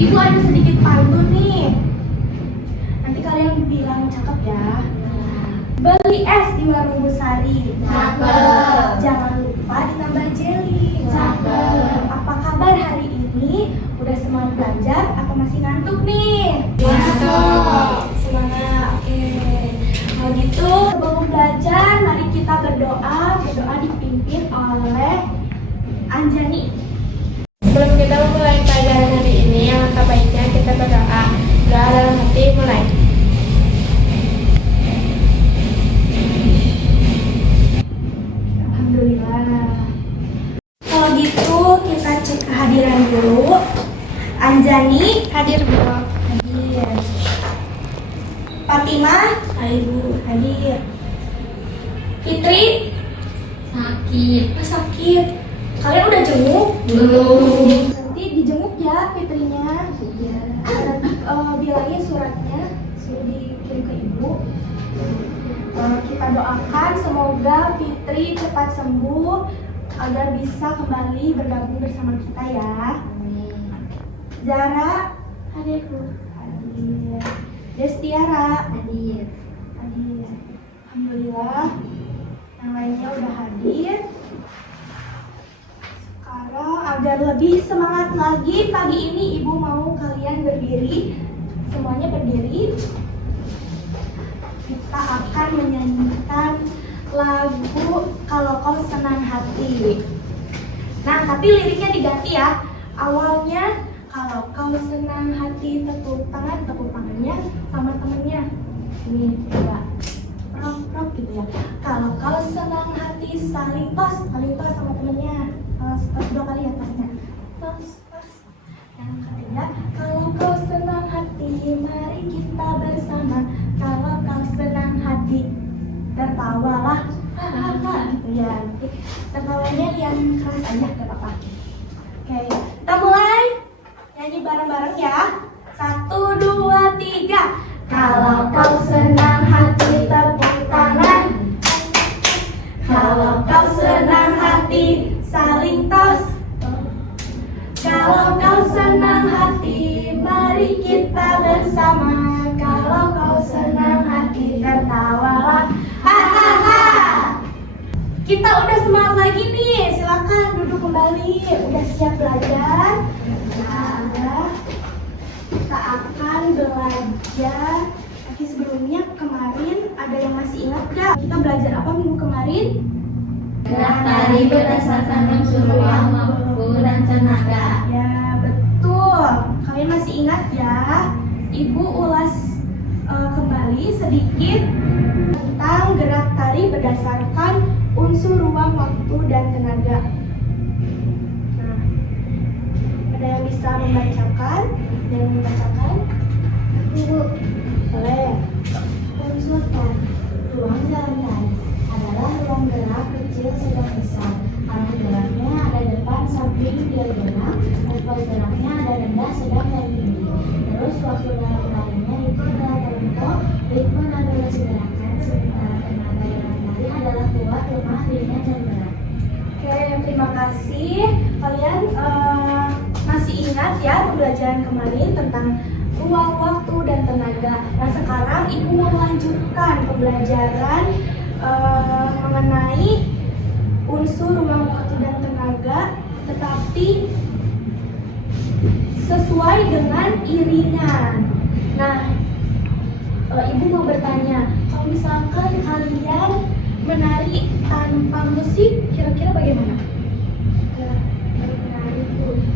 Ibu ada sedikit pantun nih. Nanti kalian bilang cakep ya. Beli es di warung Bu Sari. Cakep. Jangan lupa ditambah jeli. Cakep. Apa kabar hari ini? Udah semangat belajar atau masih ngantuk nih? Ngantuk. Semangat. Oke. Kalau gitu sebelum belajar, mari kita berdoa. Berdoa dipimpin oleh Anjani. Sebelum kita memulai pelajaran hari ini, alangkah baiknya kita berdoa. Doa dalam hati mulai. Alhamdulillah. Kalau gitu kita cek kehadiran dulu. Anjani Hadir, Bu. hadir. Fatimah hadir, Bu. Hadir. Fitri Sakit. sakit. Kalian udah jenguk? Belum. Nanti dijenguk ya Fitrinya. Iya. Nanti bilangin suratnya suruh dikirim ke ibu. Kita doakan semoga Fitri cepat sembuh agar bisa kembali bergabung bersama kita ya. Zara hadir, Bu. Hadir. Destiara Hadir. hadir. Alhamdulillah. Yang lainnya udah hadir. Sekarang agar lebih semangat lagi, pagi ini Ibu mau kalian berdiri. Semuanya berdiri. Kita akan menyanyikan lagu Kalau Kau Senang Hati. Nah, tapi liriknya diganti ya. Awalnya kalau kau senang hati, tepuk tangannya sama temennya. Ini coba rock gitu ya. Kalau kau senang hati, saling tos sama temennya. Tos dua kali ya tosnya. Tos. Yang ketiga, kalau kau senang hati, mari kita bersama. Kalau kau senang hati, tertawalah. Hahaha gitu ya. Nanti tertawanya yang keras aja, gak apa-apa. Oke, kita mulai. Nyanyi bareng-bareng ya. 1, 2, 3. Kalau kau senang hati, tepuk tangan. Kalau kau senang hati, saling tos. Kalau kau senang hati, mari kita bersama. Kalau kau senang hati, tertawalah. Hahaha. Kita udah semangat lagi nih. Silakan duduk kembali. Udah siap belajar? Nah, kita akan belajar. Tapi sebelumnya kemarin ada yang masih ingat gak? Kita belajar apa minggu kemarin? Gerak tari berdasarkan unsur ruang, waktu, dan tenaga. Ya, betul. Kalian masih ingat ya? Ibu ulas kembali sedikit tentang gerak tari berdasarkan unsur ruang, waktu, dan tenaga. Nah, ada yang bisa membacakan? Ibu, Boleh. konsultan. Ruang dalam tari adalah ruang gerak kecil sedang besar. Arah geraknya ada depan, samping, diagonal. Level geraknya ada rendah, sedang, dan tinggi. Terus waktu dalam tarinya itu adalah tempo, ritme, dan durasi gerakan. Sementara tenaga dalam tari adalah kuat, lemah, ringan, dan berat. Oke, terima kasih. Kalian masih ingat ya pembelajaran kemarin tentang ruang, waktu, dan tenaga. Nah, sekarang Ibu mau melanjutkan pembelajaran mengenai unsur ruang, waktu, dan tenaga, tetapi sesuai dengan iringan. Nah, Ibu mau bertanya, kalau misalkan kalian menari tanpa musik, kira-kira bagaimana?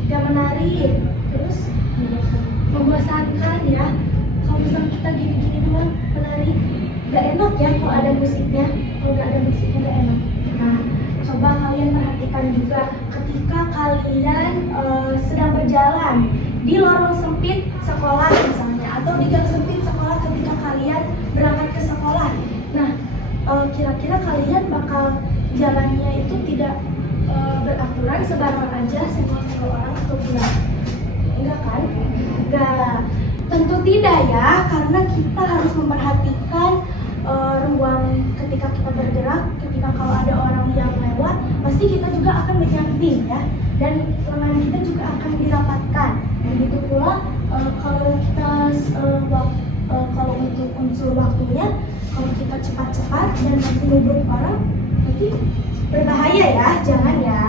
Gak menarik, terus membosankan ya. Kalau misalkan kita gini-gini doang menari, gak enak ya kalau ada musiknya. Kalau gak ada musiknya gak enak. Nah, coba kalian perhatikan juga ketika kalian sedang berjalan di lorong sempit sekolah misalnya, atau di gang sempit sekolah ketika kalian berangkat ke sekolah. Nah, kira-kira kalian bakal jalannya itu tidak beraturan, sebaran aja senggol-senggol orang atau gimana? Enggak kan? Enggak. Tentu tidak ya, karena kita harus memperhatikan ruang ketika kita bergerak. Ketika kalau ada orang yang lewat, pasti kita juga akan menyamping ya, dan lengan kita juga akan dirapatkan. begitu pula kalau kita kalau untuk unsur waktunya, kalau kita cepat-cepat dan nanti duduk orang, nanti berbahaya ya, jangan ya.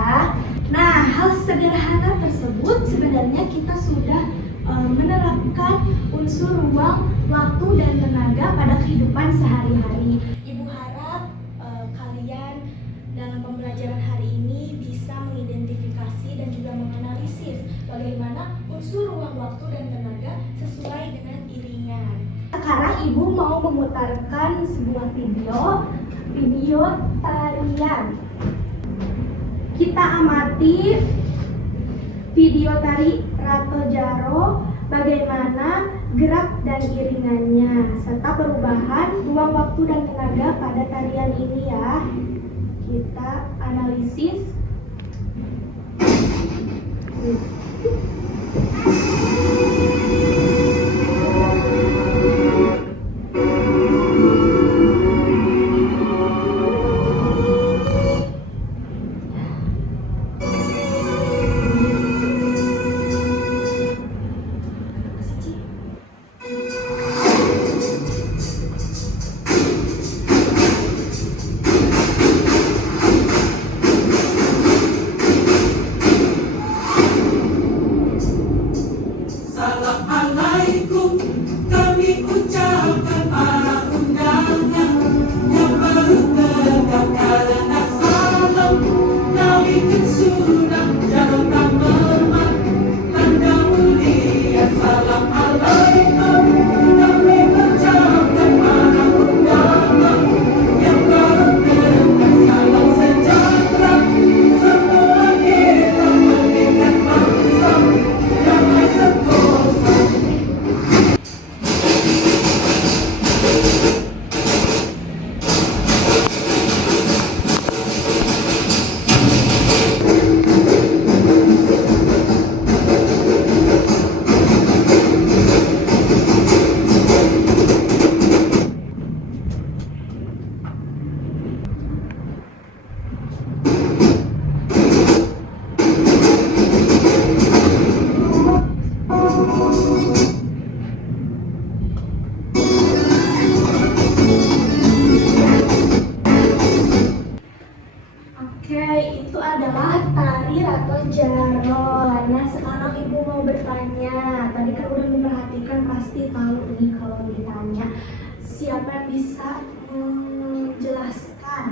Nah, hal sederhana tersebut sebenarnya kita sudah menerapkan unsur ruang, waktu, dan tenaga pada kehidupan sehari-hari. Ibu harap kalian dalam pembelajaran hari ini bisa mengidentifikasi dan juga menganalisis bagaimana unsur ruang, waktu, dan tenaga sesuai dengan iringan. Sekarang Ibu mau memutarkan sebuah video tarian. Kita amati video tari Rato Djaro, bagaimana gerak dan iringannya serta perubahan ruang, waktu, dan tenaga pada tarian ini ya. Kita analisis. Assalamualaikum, kami ucapkan para undangan yang baru tegak karena salam nawikin sudah jalan tak memang tanda mulia. Assalamualaikum, kami ucapkan para undangan yang baru tegak salam sejahtera semua kita meningkat bangsa damai sentosa. Oke, itu adalah tari Rato Djaro. Nah, sekarang Ibu mau bertanya. Tadi kan udah memperhatikan, pasti tahu nih kalau ditanya. Siapa yang bisa menjelaskan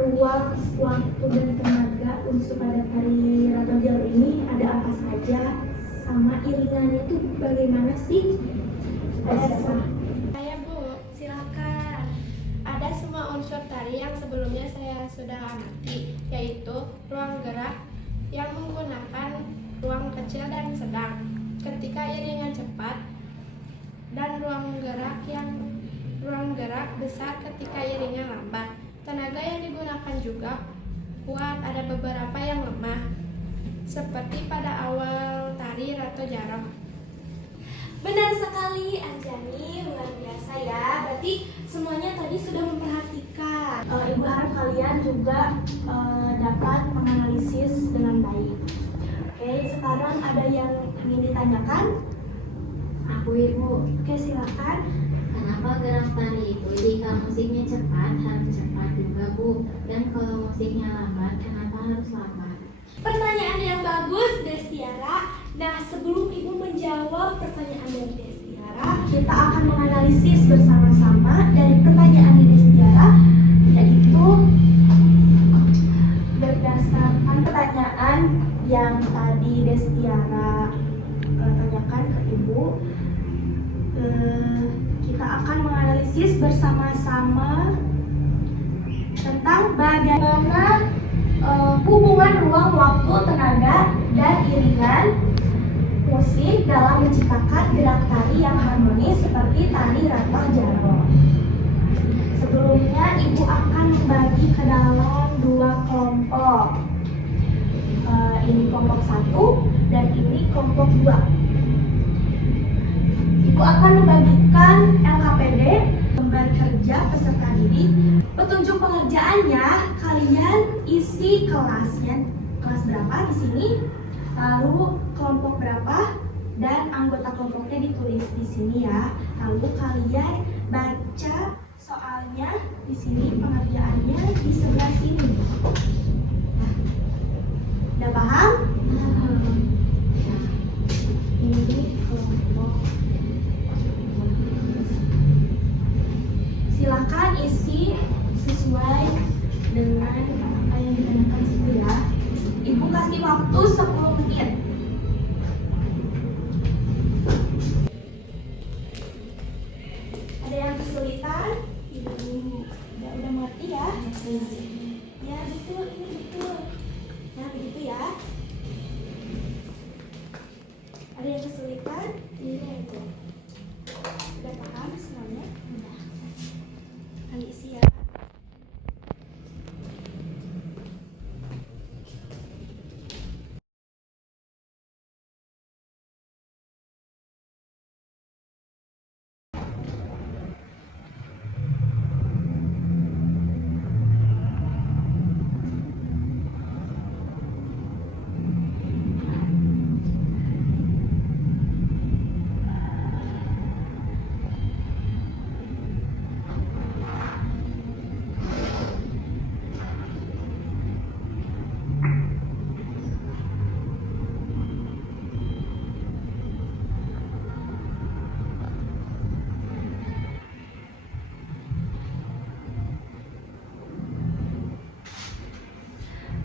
ruang, waktu, dan tenaga unsur pada tari Rato Djaro ini ada apa saja? Sama iringannya itu bagaimana sih? Ada siapa? Saya Bu, silakan. Ada semua unsur tari yang sebelumnya saya sudah amati, yaitu ruang gerak yang menggunakan ruang kecil dan sedang ketika iringan cepat, dan ruang gerak besar ketika iringan lambat. Tenaga yang digunakan juga kuat, ada beberapa yang lemah, seperti pada awal tari Rato Djaro. Benar sekali Anjani, luar biasa ya. Berarti semuanya tadi sudah memperhatikan. Ibu harap kalian juga dapat menganalisis dengan baik. Oke, sekarang ada yang ingin ditanyakan? Aku Ibu, Oke, silakan. kenapa gerak tari itu jika musiknya cepat harus cepat juga Bu? Dan kalau musiknya lambat, kenapa harus lambat? Pertanyaan yang bagus, Destiara. Nah, sebelum Ibu menjawab pertanyaan dari Destiara, kita akan menganalisis bersama-sama dari pertanyaan dari Destiara, yaitu berdasarkan pertanyaan yang tadi Destiara tanyakan ke Ibu. Kita akan menganalisis bersama-sama tentang bagaimana hubungan ruang, waktu, tenaga, dan iringan musik dalam menciptakan gerak tari yang harmonis seperti tari Rato Djaro. Sebelumnya Ibu akan membagi ke dalam dua kelompok. Ini kelompok 1 dan ini kelompok 2. Ibu akan membagikan LKPD, lembar kerja peserta didik. Petunjuk pengerjaannya, kalian isi kelasnya, kelas berapa di sini, lalu kelompok berapa, dan anggota kelompoknya ditulis di sini ya. Lalu kalian baca soalnya di sini, pengerjaannya di sebelah sini. Udah paham? Ini kelompok. Silakan isi sesuai dengan apa yang ditanyakan situ ya. Ibu kasih waktu 10 menit. Ada yang kesulitan? Ibu udah ngerti ya? Ya betul, ini betul. Nah begitu ya. Ada yang kesulitan? Iya itu. Udah paham semuanya? Udah. Kali isi ya.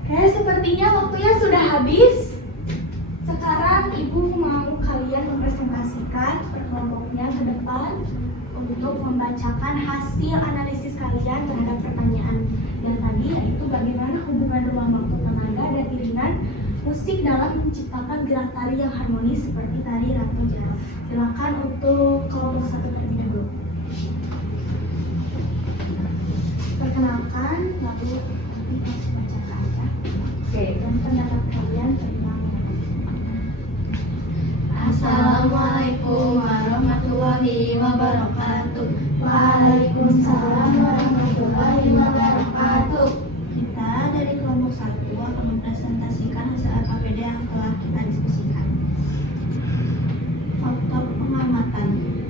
Oke, sepertinya waktunya sudah habis. Sekarang Ibu mau kalian mempresentasikan perkelompoknya ke depan untuk membacakan hasil analisis kalian terhadap pertanyaan yang tadi, yaitu bagaimana hubungan ruang waktu tenaga dan iringan musik dalam menciptakan gerak tari yang harmonis seperti tari Ratu Jawa. Silakan untuk kelompok 1 terlebih dahulu. Perkenalkan, lalu nanti kasih bacakan ya. Oke, dan pendapat kalian tentang Assalamualaikum warahmatullahi wabarakatuh. Waalaikumsalam warahmatullahi wabarakatuh. Kita dari kelompok 1 akan mempresentasikan hasil LKPD yang telah kita diskusikan. Faktor pengamatan,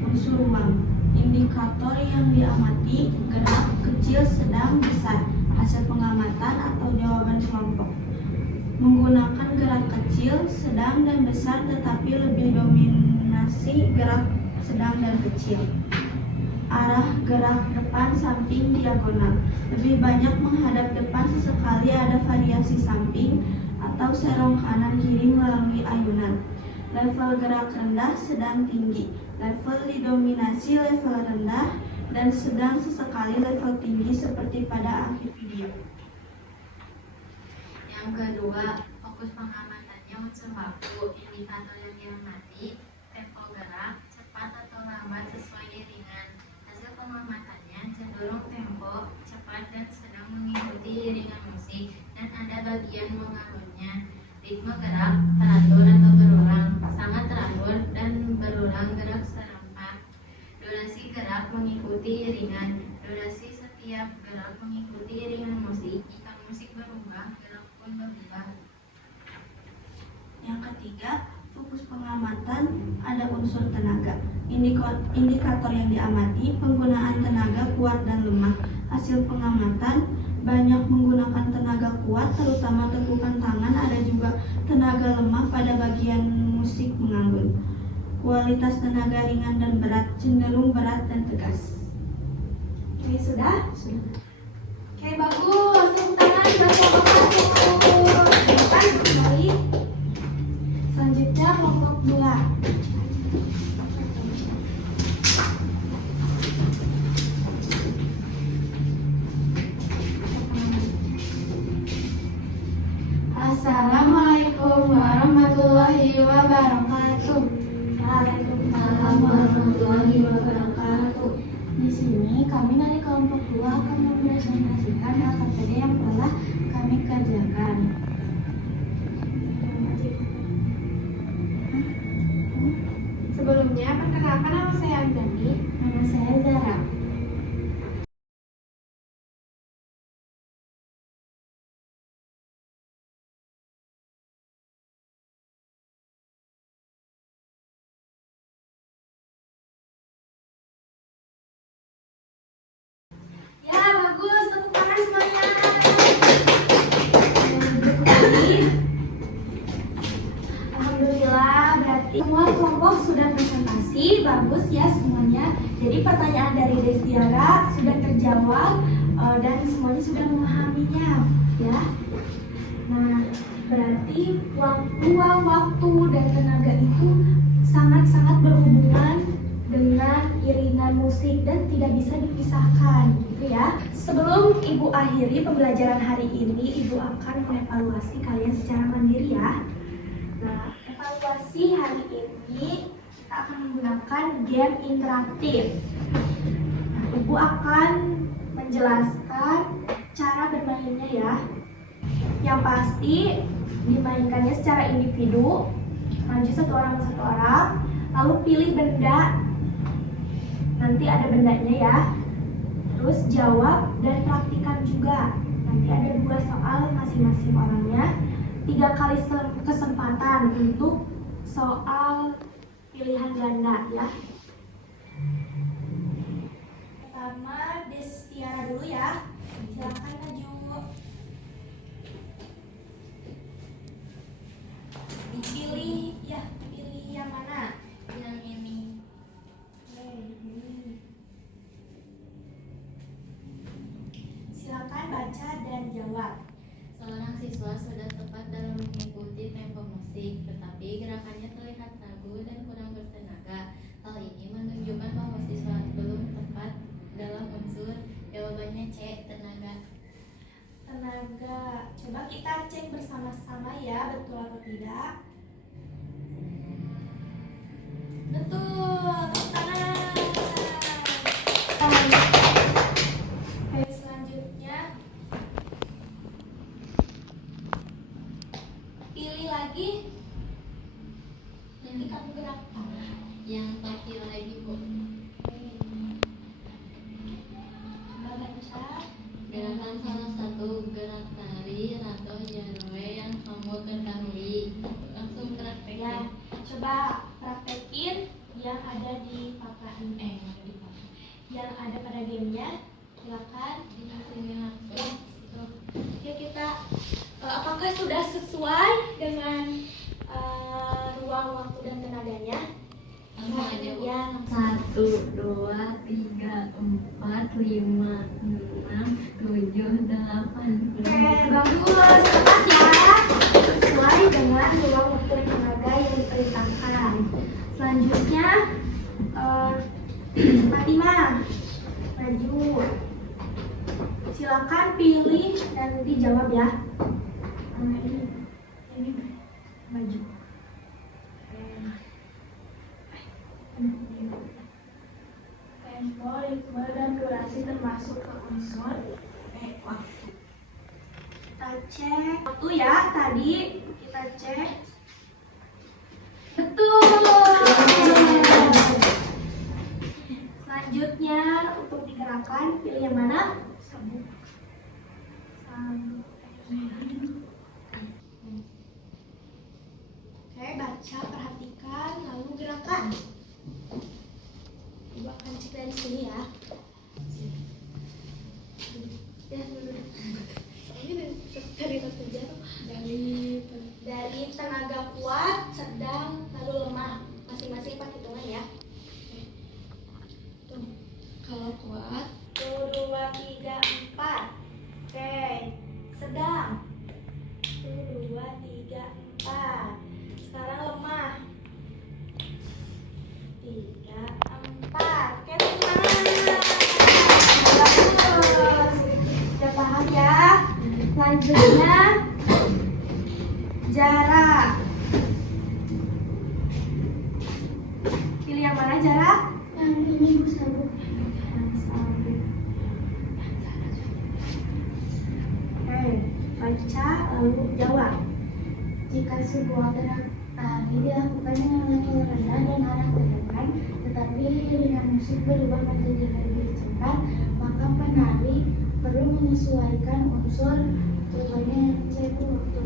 unsur ruang, indikator yang diamati, gerak, kecil, sedang, besar, hasil pengamatan atau jawaban kelompok. Menggunakan gerak kecil, sedang, dan besar, tetapi lebih dominasi gerak sedang dan kecil. Arah gerak depan, samping, diagonal. Lebih banyak menghadap depan, sesekali ada variasi samping atau serong kanan kiri melalui ayunan. Level gerak rendah, sedang, tinggi. Level didominasi level rendah dan sedang, sesekali level tinggi seperti pada akhir video. Yang kedua, fokus pengamatannya unsur waktu, indikator yang diamati, tempo gerak, cepat atau lambat sesuai iringan. Hasil pengamatannya cenderung tempo, cepat dan sedang mengikuti iringan musik dan ada bagian mengalunnya. Ritme gerak, teratur atau berulang, sangat teratur dan berulang gerak serempak. Durasi gerak mengikuti iringan. Durasi setiap gerak mengikuti iringan musik. Jika musik berubah, gerak pun berubah. Yang ketiga, fokus pengamatan ada unsur tenaga. Indikator yang diamati, penggunaan tenaga kuat dan lemah. Hasil pengamatan, banyak menggunakan tenaga kuat, terutama tekukan tangan, ada juga tenaga lemah pada bagian musik mengalun. Kualitas tenaga ringan dan berat, cenderung berat dan tegas. Oke, sudah? Sudah. Oke, bagus. Tepuk tangan buat kelompok 1. Silakan kembali. Selanjutnya kelompok 2. Assalamualaikum warahmatullahi wabarakatuh. Waalaikumsalam warahmatullahi wabarakatuh. Di sini kami dari kelompok 2 akan mempresentasikan LKPD yang telah kami kerjakan. Sebelumnya, perkenalkan nama saya Anjani. Nama saya Zara. sudah presentasi, bagus ya semuanya. Jadi pertanyaan dari Destiara sudah terjawab dan semuanya sudah memahaminya ya. Nah, berarti waktu dan tenaga itu sangat-sangat berhubungan dengan iringan musik dan tidak bisa dipisahkan gitu ya. Sebelum Ibu akhiri pembelajaran hari ini, Ibu akan mengevaluasi kalian secara mandiri ya. Nah, evaluasi hari ini kita akan menggunakan game interaktif. Nah, Ibu akan menjelaskan cara bermainnya ya. Yang pasti dimainkannya secara individu, maju satu orang, lalu pilih benda. Nanti ada bendanya ya. Terus jawab dan praktikan juga. Nanti ada 2 soal masing-masing orangnya. 3 kali kesempatan untuk soal pilihan ganda ya. Pertama Destiara dulu ya. Silakan maju. Dipilih ya, pilih yang mana? Yang ini. Silakan baca dan jawab. Seorang siswa sudah tepat dalam mengikuti tempo musik, tetapi gerakannya terlihat ragu dan kurang bertenaga. Hal ini menunjukkan bahwa siswa belum tepat dalam unsur. Jawabannya C, tenaga. Tenaga. Coba kita cek bersama-sama ya, betul atau tidak. Betul, tepuk tangan. Oke, selanjutnya pilih lagi. Nanti kamu gerak. Yang terakhir lagi, Bu. Coba baca. Gerakan salah satu gerak tari atau jarwe yang kamu ketahui. Langsung praktek Ya, ya. coba praktekin yang ada di papan yang ada pada gamenya. Silakan Di sini langsung. ya kita apakah sudah sesuai dengan ruang waktu dan tenaganya? Langsung aja, Bu. Ya, 1, 2, 3, 4, 5, 6, 7, 8. oke, bagus, tepat ya, sesuai dengan ruang waktu dan tenaga yang diperintahkan. Selanjutnya Fatimah, maju. Silakan pilih dan dijawab ya. Ini maju. Tempo, ritme, dan durasi termasuk ke unsur waktu. Kita cek waktu ya, tadi kita cek. Betul. Selanjutnya untuk digerakkan, pilih yang mana? Sabuk. Oke, baca, perhatikan, lalu gerakan. Ibu akan cek dari sini ya. Dari tenaga kuat, sedang, lalu lemah. Masing-masing 4 hitungan ya. Tuh, kalau kuat 1, 2, 3, 4. Oke, sedang 1, 2, 3, 4. Sekarang lemah 3, 4. Oke, semangat. Bagus. Sudah paham ya. Selanjutnya jarak. Pilih yang mana jarak? Yang ini Bu Sabuk. Oke, baca lalu jawab. Jika sebuah gerak tari dilakukan dengan level rendah dan arah ke depan, tetapi iringan musik berubah menjadi lebih cepat, maka penari perlu menyesuaikan unsur. Contohnya yang C itu waktu.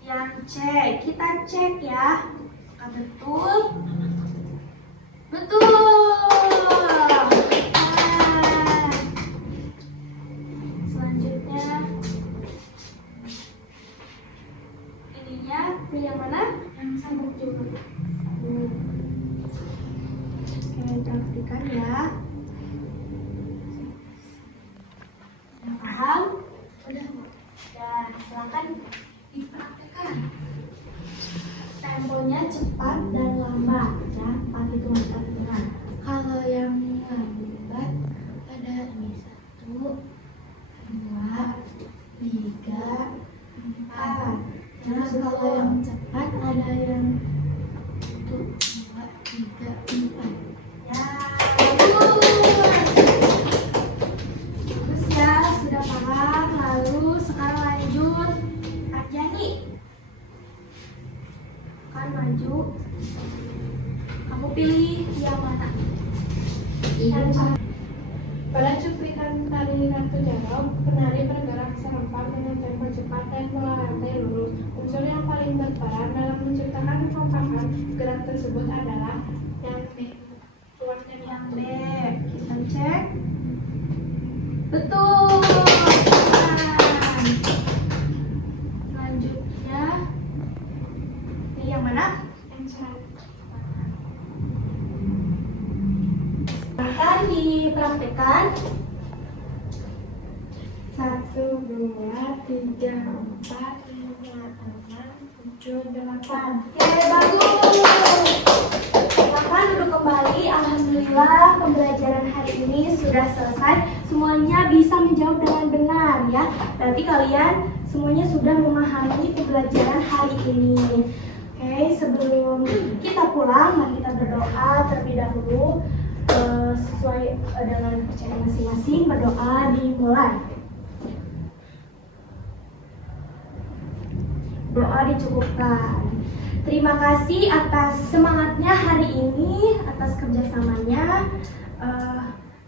Yang C, kita cek ya. Apakah betul? Betul. Nah, selanjutnya ininya pilih yang mana? Yang sabuk juga. Sabuk. maju. Kamu pilih yang mana? Pada cuplikan tari Ratu Jarot, penari bergerak serempak dengan tempo cepat dan pola rantai lurus. Unsur yang paling berperan dalam menciptakan kekompakan gerak tersebut adalah yang B. Ruang dan Yang B. Kita cek. Betul. Selanjutnya, pilih yang mana? yang C. Akan dipraktekkan. 1, 2, 3, 4, 5, 6, 7, 8. Oke, bagus. Silakan duduk kembali. Alhamdulillah pembelajaran hari ini sudah selesai. Semuanya bisa menjawab dengan benar ya. Berarti kalian semuanya sudah memahami pembelajaran hari ini. Oke, sebelum kita pulang, mari kita berdoa terlebih dahulu. Sesuai dengan kepercayaan masing-masing, berdoa dimulai. Doa dicukupkan. Terima kasih atas semangatnya hari ini, atas kerjasamanya.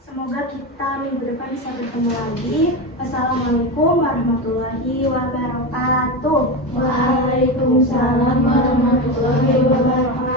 Semoga kita minggu depan bisa bertemu lagi. Wassalamualaikum warahmatullahi wabarakatuh. Waalaikumsalam warahmatullahi wabarakatuh.